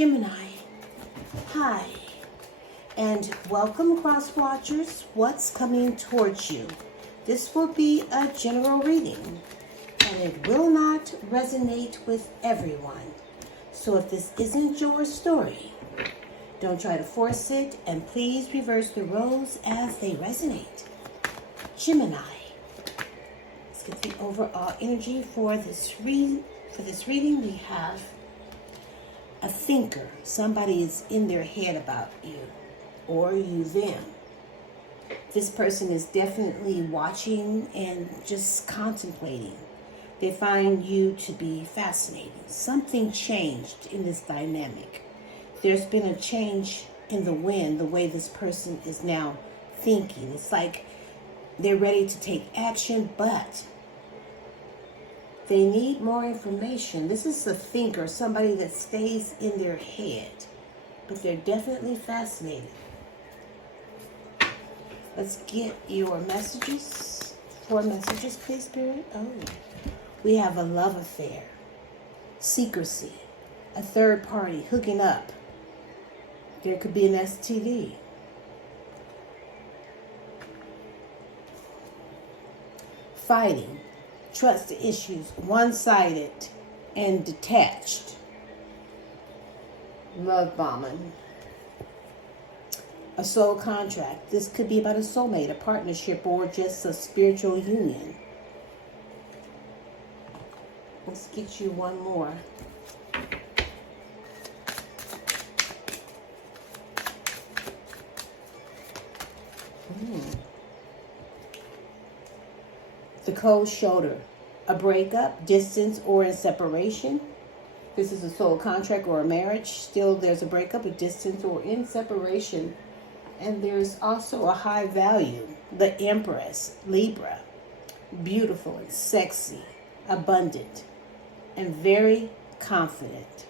Gemini, hi, and welcome cross watchers. What's coming towards you? This will be a general reading, and it will not resonate with everyone. So if this isn't your story, don't try to force it, and please reverse the roles as they resonate. Gemini, let's get the overall energy for this reading. We have a thinker. Somebody is in their head about you, or you them. This person is definitely watching and just contemplating. They find you to be fascinating. Something changed in this dynamic. There's been a change in the wind, the way this person is now thinking. It's like they're ready to take action, but they need more information. This is a thinker, somebody that stays in their head, but they're definitely fascinated. Let's get your messages. 4 messages, please, Spirit. Oh, we have a love affair, secrecy, a third party hooking up. There could be an STD. Fighting. Trust issues, one-sided and detached. Love bombing. A soul contract. This could be about a soulmate, a partnership, or just a spiritual union. Let's get you one more. The cold shoulder, a breakup, distance, or in separation. This is a soul contract or a marriage. Still, there's a breakup, a distance, or in separation. And there's also a high value, the Empress, Libra. Beautiful and sexy, abundant, and very confident.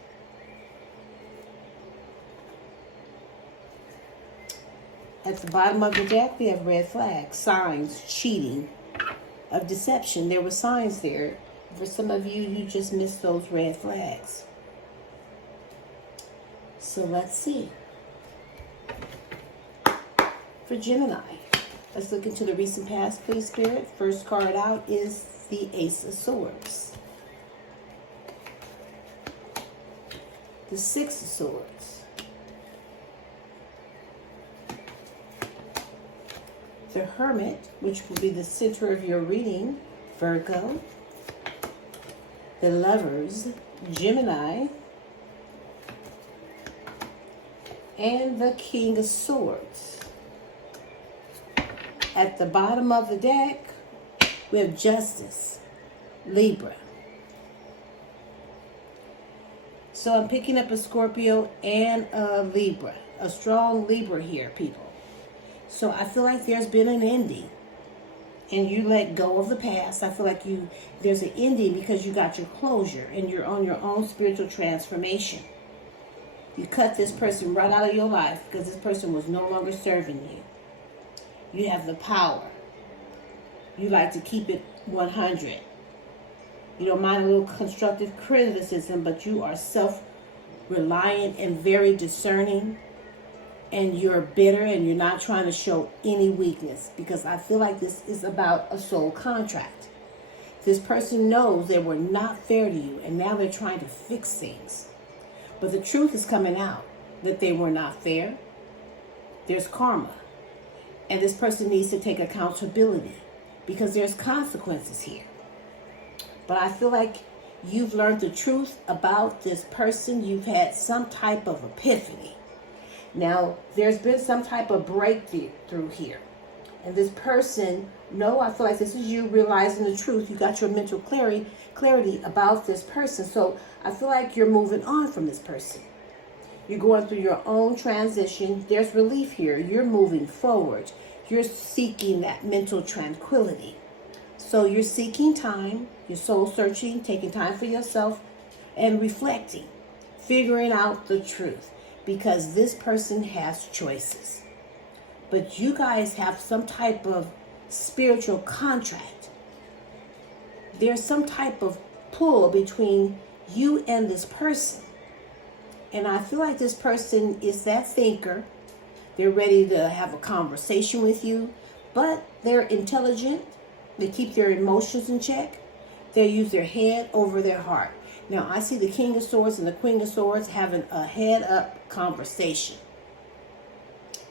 At the bottom of the deck, we have red flags, signs, cheating, of deception. There were signs there. For some of you, you just missed those red flags. So let's see. For Gemini, let's look into the recent past, please, Spirit. First card out is the Ace of Swords. The Six of Swords. The Hermit, which will be the center of your reading, Virgo. The Lovers, Gemini. And the King of Swords. At the bottom of the deck, we have Justice, Libra. So I'm picking up a Scorpio and a Libra. A strong Libra here, people. So I feel like there's been an ending, and you let go of the past. I feel like there's an ending because you got your closure, and you're on your own spiritual transformation. You cut this person right out of your life because this person was no longer serving you. You have the power. You like to keep it 100. You don't mind a little constructive criticism, but you are self-reliant and very discerning. And you're bitter, and you're not trying to show any weakness, because I feel like this is about a soul contract. This person knows they were not fair to you, and now they're trying to fix things. But the truth is coming out that they were not fair. There's karma. And this person needs to take accountability because there's consequences here. But I feel like you've learned the truth about this person. You've had some type of epiphany. Now, there's been some type of breakthrough here. And this person, I feel like this is you realizing the truth. You got your mental clarity about this person. So I feel like you're moving on from this person. You're going through your own transition. There's relief here. You're moving forward. You're seeking that mental tranquility. So you're seeking time. You're soul searching, taking time for yourself, and reflecting, figuring out the truth. Because this person has choices. But you guys have some type of spiritual contract. There's some type of pull between you and this person. And I feel like this person is that thinker. They're ready to have a conversation with you, but they're intelligent. They keep their emotions in check. They use their head over their heart. Now, I see the King of Swords and the Queen of Swords having a head-up conversation.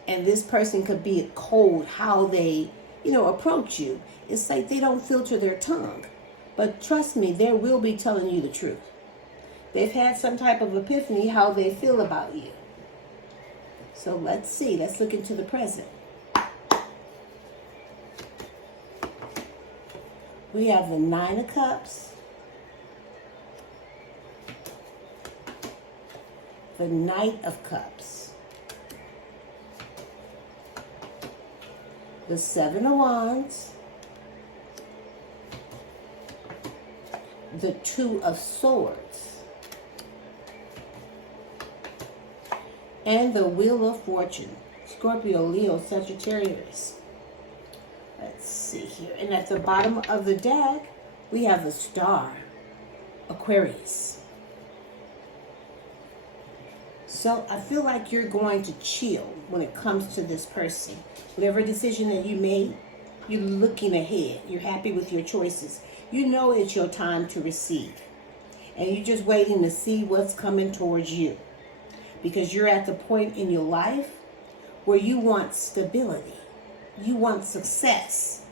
And this person could be cold how they, approach you. It's like they don't filter their tongue. But trust me, they will be telling you the truth. They've had some type of epiphany how they feel about you. So let's see. Let's look into the present. We have the Nine of Cups, the Knight of Cups, the Seven of Wands, the Two of Swords, and the Wheel of Fortune. Scorpio, Leo, Sagittarius. Let's see here. And at the bottom of the deck, we have a star, Aquarius. So I feel like you're going to chill when it comes to this person. Whatever decision that you made, you're looking ahead. You're happy with your choices. You know it's your time to receive. And you're just waiting to see what's coming towards you. Because you're at the point in your life where you want stability. You want success.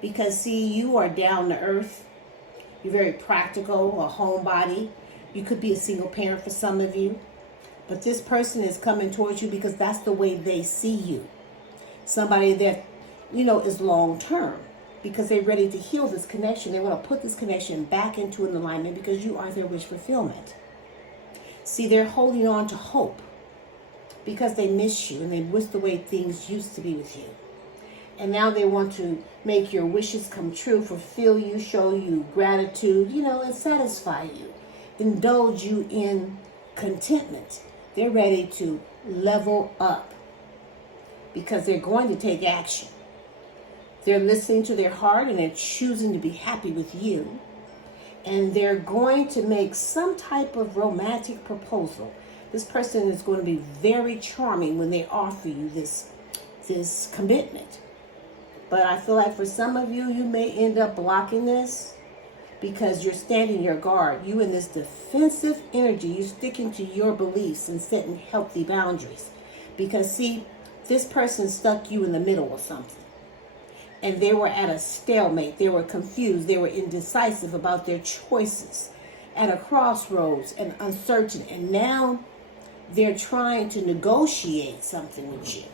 Because see, you are down to earth. You're very practical, a homebody. You could be a single parent for some of you. But this person is coming towards you because that's the way they see you. Somebody that, is long term. Because they're ready to heal this connection. They want to put this connection back into an alignment because you are their wish fulfillment. See, they're holding on to hope because they miss you and they wish the way things used to be with you. And now they want to make your wishes come true, fulfill you, show you gratitude, and satisfy you. Indulge you in contentment. They're ready to level up because they're going to take action. They're listening to their heart and they're choosing to be happy with you. And they're going to make some type of romantic proposal. This person is going to be very charming when they offer you this commitment. But I feel like for some of you, you may end up blocking this because you're standing your guard. You in this defensive energy, you're sticking to your beliefs and setting healthy boundaries. Because see, this person stuck you in the middle of something. And they were at a stalemate. They were confused. They were indecisive about their choices, at a crossroads and uncertain. And now they're trying to negotiate something with you.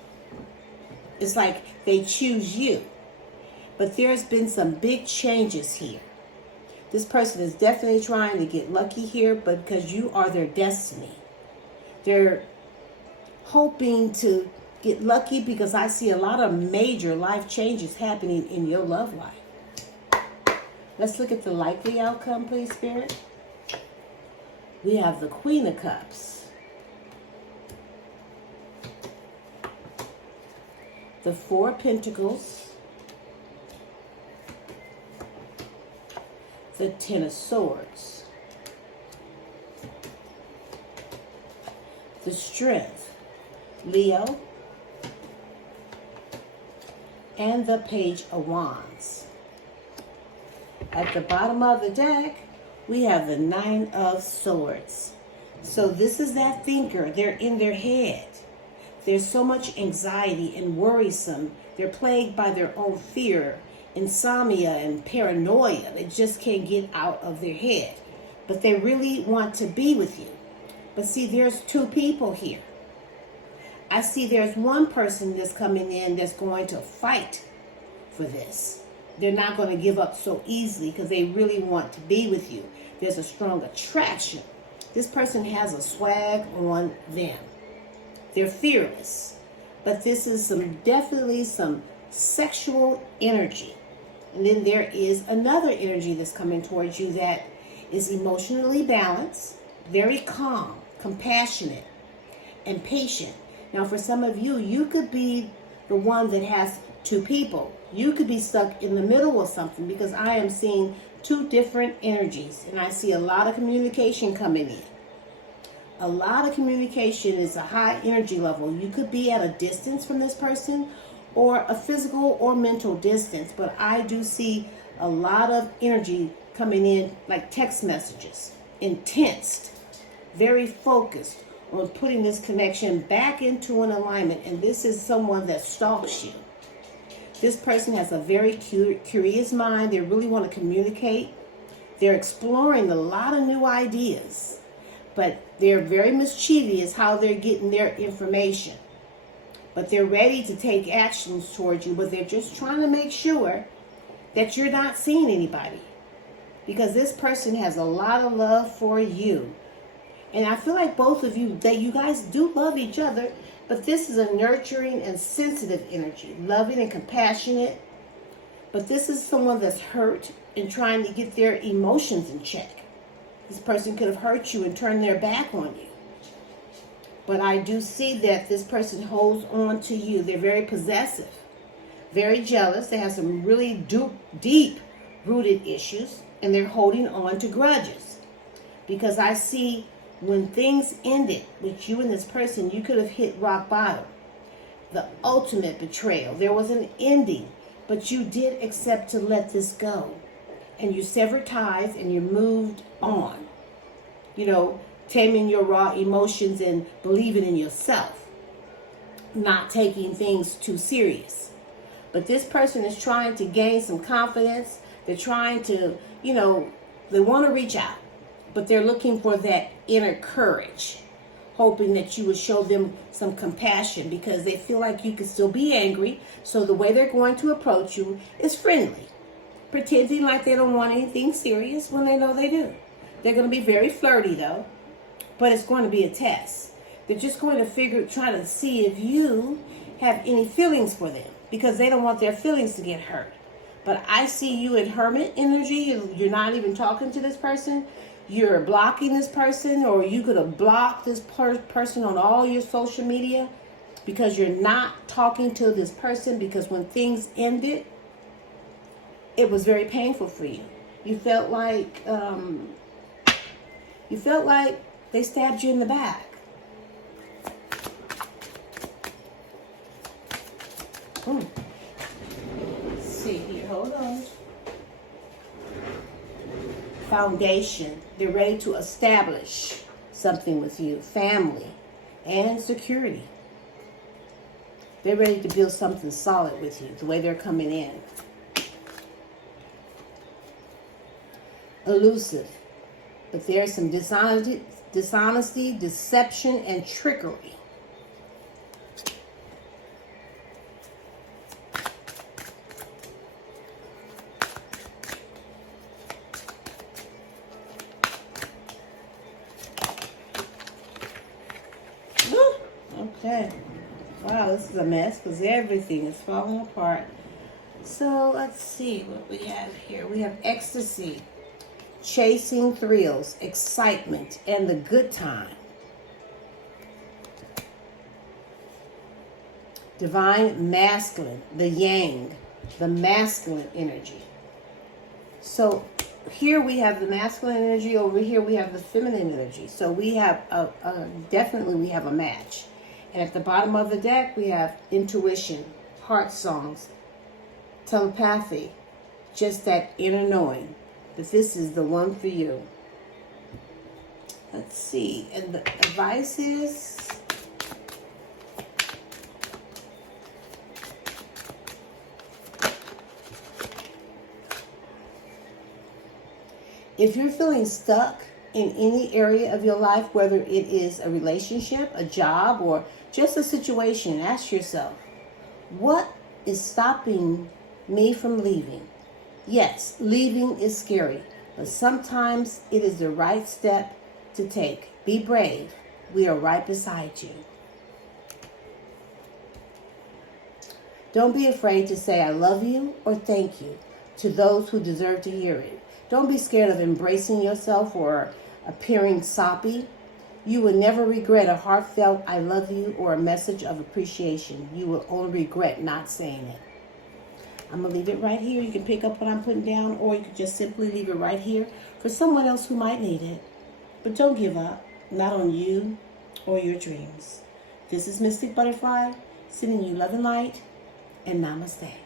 It's like they choose you. But there's been some big changes here. This person is definitely trying to get lucky here, but because you are their destiny. They're hoping to get lucky because I see a lot of major life changes happening in your love life. Let's look at the likely outcome, please, Spirit. We have the Queen of Cups, the Four of Pentacles, the Ten of Swords, the Strength, Leo, and the Page of Wands. At the bottom of the deck, we have the Nine of Swords. So this is that thinker. They're in their head. There's so much anxiety and worrisome. They're plagued by their own fear, insomnia, and paranoia. They just can't get out of their head. But they really want to be with you. But see, there's two people here. I see there's one person that's coming in that's going to fight for this. They're not going to give up so easily because they really want to be with you. There's a strong attraction. This person has a swag on them. They're fearless. But this is definitely some sexual energy. And then there is another energy that's coming towards you that is emotionally balanced, very calm, compassionate, and patient. Now, for some of you, you could be the one that has two people. You could be stuck in the middle of something because I am seeing two different energies and I see a lot of communication coming in. A lot of communication is a high energy level. You could be at a distance from this person or a physical or mental distance, but I do see a lot of energy coming in, like text messages, intense, very focused on putting this connection back into an alignment. And this is someone that stalks you. This person has a very curious mind. They really want to communicate. They're exploring a lot of new ideas, but they're very mischievous how they're getting their information. But they're ready to take actions towards you, but they're just trying to make sure that you're not seeing anybody, because this person has a lot of love for you. And I feel like both of you, that you guys do love each other, but this is a nurturing and sensitive energy, loving and compassionate. But this is someone that's hurt and trying to get their emotions in check. This person could have hurt you and turned their back on you. But I do see that this person holds on to you. They're very possessive, very jealous. They have some really deep-rooted issues, and they're holding on to grudges. Because I see when things ended with you and this person, you could have hit rock bottom. The ultimate betrayal. There was an ending, but you did accept to let this go. And you severed ties and you moved on. You know, taming your raw emotions and believing in yourself. Not taking things too serious. But this person is trying to gain some confidence. They're trying to, they want to reach out. But they're looking for that inner courage, hoping that you would show them some compassion, because they feel like you can still be angry. So the way they're going to approach you is friendly, pretending like they don't want anything serious when they know they do. They're going to be very flirty though, but it's going to be a test. They're just going to try to see if you have any feelings for them, because they don't want their feelings to get hurt. But I see you in hermit energy. You're not even talking to this person. You're blocking this person, or you could have blocked this person on all your social media because you're not talking to this person, because when things ended, it was very painful for you. You felt like they stabbed you in the back. Let's see here, hold on. Foundation. They're ready to establish something with you. Family and security. They're ready to build something solid with you, the way they're coming in. Elusive. But there's some dishonesty, deception, and trickery. Okay. Wow, this is a mess because everything is falling apart. So let's see what we have here. We have ecstasy, chasing thrills, excitement, and the good time. Divine masculine, the yang, the masculine energy. So here we have the masculine energy. Over here we have the feminine energy. So we have definitely we have a match. And at the bottom of the deck, we have intuition, heart songs, telepathy, just that inner knowing that this is the one for you. Let's see. And the advice is, if you're feeling stuck in any area of your life, whether it is a relationship, a job, or just a situation, ask yourself, what is stopping me from leaving? Yes, leaving is scary, but sometimes it is the right step to take. Be brave. We are right beside you. Don't be afraid to say I love you or thank you to those who deserve to hear it. Don't be scared of embracing yourself or appearing soppy. You will never regret a heartfelt I love you or a message of appreciation. You will only regret not saying it. I'm going to leave it right here. You can pick up what I'm putting down, or you can just simply leave it right here for someone else who might need it. But don't give up. not on you or your dreams. This is Mystic Butterfly, sending you love and light, and namaste.